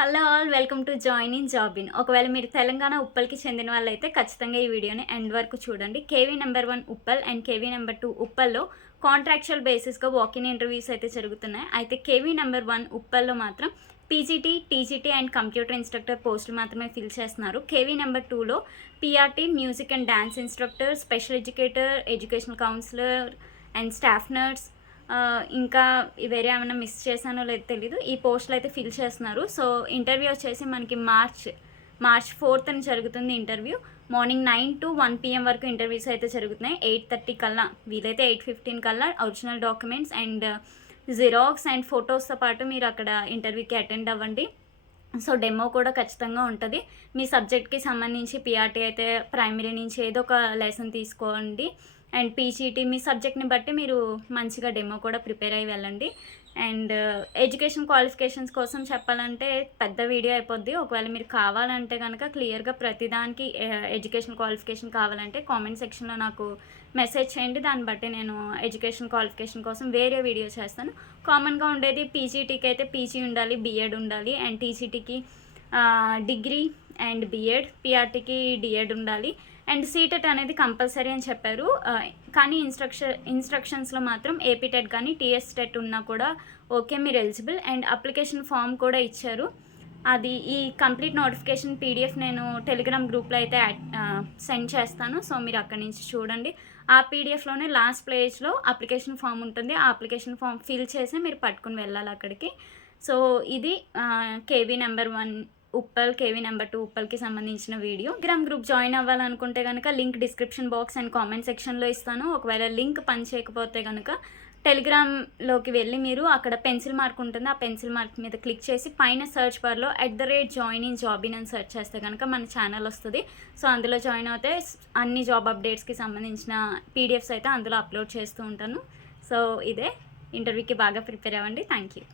Hello all welcome to join in job in. ఒకవేళ మీరు తెలంగాణ ఉప్పల్కి చెందిన వాళ్ళైతే ఖచ్చితంగా ఈ వీడియోని ఎండ్ వరకు చూడండి. KV number 1 Uppal and KV number 2 ఉప్పల్లో కాంట్రాక్చువల్ బేసిస్గా వాకిన్ ఇంటర్వ్యూస్ అయితే జరుగుతున్నాయి. అయితే కేవీ నెంబర్ 1 ఉప్పల్లో మాత్రం PGT, TGT and computer instructor పోస్టులు మాత్రమే ఫిల్ చేస్తున్నారు. కేవీ నెంబర్ 2లో PRT, music and dance instructor, special educator, educational counsellor and staff nurse, ఇంకా వేరే ఏమైనా మిస్ చేశానో లేదో తెలీదు. ఈ పోస్టులు అయితే ఫిల్ చేస్తున్నారు. సో ఇంటర్వ్యూ వచ్చేసి మనకి మార్చ్ 4th జరుగుతుంది ఇంటర్వ్యూ. మార్నింగ్ 9 to 1 PM వరకు ఇంటర్వ్యూస్ అయితే జరుగుతున్నాయి. 8:30 కల్లా, వీలైతే 8:15 కల్లా original documents and xerox and ఫొటోస్తో పాటు మీరు అక్కడ ఇంటర్వ్యూకి అటెండ్ అవ్వండి. సో డెమో కూడా ఖచ్చితంగా ఉంటుంది. మీ సబ్జెక్ట్కి సంబంధించి పీఆర్టీ అయితే ప్రైమరీ నుంచి ఏదో ఒక లెసన్ తీసుకోండి. అండ్ పీజీటీ మీ సబ్జెక్ట్ని బట్టి మీరు మంచిగా డెమో కూడా ప్రిపేర్ అయ్యి వెళ్ళండి. అండ్ ఎడ్యుకేషన్ క్వాలిఫికేషన్స్ కోసం చెప్పాలంటే పెద్ద వీడియో అయిపోద్ది. ఒకవేళ మీరు కావాలంటే కనుక క్లియర్గా ప్రతిదానికి ఎడ్యుకేషన్ క్వాలిఫికేషన్ కావాలంటే కామెంట్ సెక్షన్లో నాకు మెసేజ్ చేయండి. దాన్ని బట్టి నేను ఎడ్యుకేషన్ క్వాలిఫికేషన్ కోసం వేరే వీడియో చేస్తాను. కామన్గా ఉండేది పీజీటీకి అయితే పీజీ ఉండాలి, బీఎడ్ ఉండాలి. అండ్ టీజీటీకి డిగ్రీ అండ్ బీఎడ్, పీఆర్టీకి డిఎడ్ ఉండాలి. అండ్ సీటెట్ అనేది కంపల్సరీ అని చెప్పారు. కానీ ఇన్స్ట్రక్షన్స్లో మాత్రం ఏపీ టెట్ కానీ టీఎస్ టెట్ ఉన్నా కూడా ఓకే, మీరు ఎలిజిబుల్. అండ్ అప్లికేషన్ ఫామ్ కూడా ఇచ్చారు. అది ఈ కంప్లీట్ నోటిఫికేషన్ పీడిఎఫ్ నేను టెలిగ్రామ్ గ్రూప్లో అయితే సెండ్ చేస్తాను. సో మీరు అక్కడి నుంచి చూడండి. ఆ పీడిఎఫ్లోనే లాస్ట్ పేజ్లో అప్లికేషన్ ఫామ్ ఉంటుంది. ఆ అప్లికేషన్ ఫామ్ ఫిల్ చేసి మీరు పట్టుకుని వెళ్ళాలి అక్కడికి. సో ఇది KV number 1 Uppal, KV number 2 ఉప్పల్కి సంబంధించిన వీడియో. టెలిగ్రామ్ గ్రూప్ జాయిన్ అవ్వాలనుకుంటే కనుక link description box and comment సెక్షన్లో ఇస్తాను. ఒకవేళ లింక్ పని చేయకపోతే కనుక టెలిగ్రామ్లోకి వెళ్ళి మీరు అక్కడ పెన్సిల్ మార్క్ ఉంటుంది. ఆ పెన్సిల్ మార్క్ మీద క్లిక్ చేసి పైన సర్చ్ బార్లో @joininjobin అని సెర్చ్ చేస్తే కనుక మన ఛానల్ వస్తుంది. సో అందులో జాయిన్ అవుతే అన్ని జాబ్ అప్డేట్స్కి సంబంధించిన పీడిఎఫ్స్ అయితే అందులో అప్లోడ్ చేస్తూ ఉంటాను. సో ఇదే, ఇంటర్వ్యూకి బాగా ప్రిపేర్ అవ్వండి. Thank you.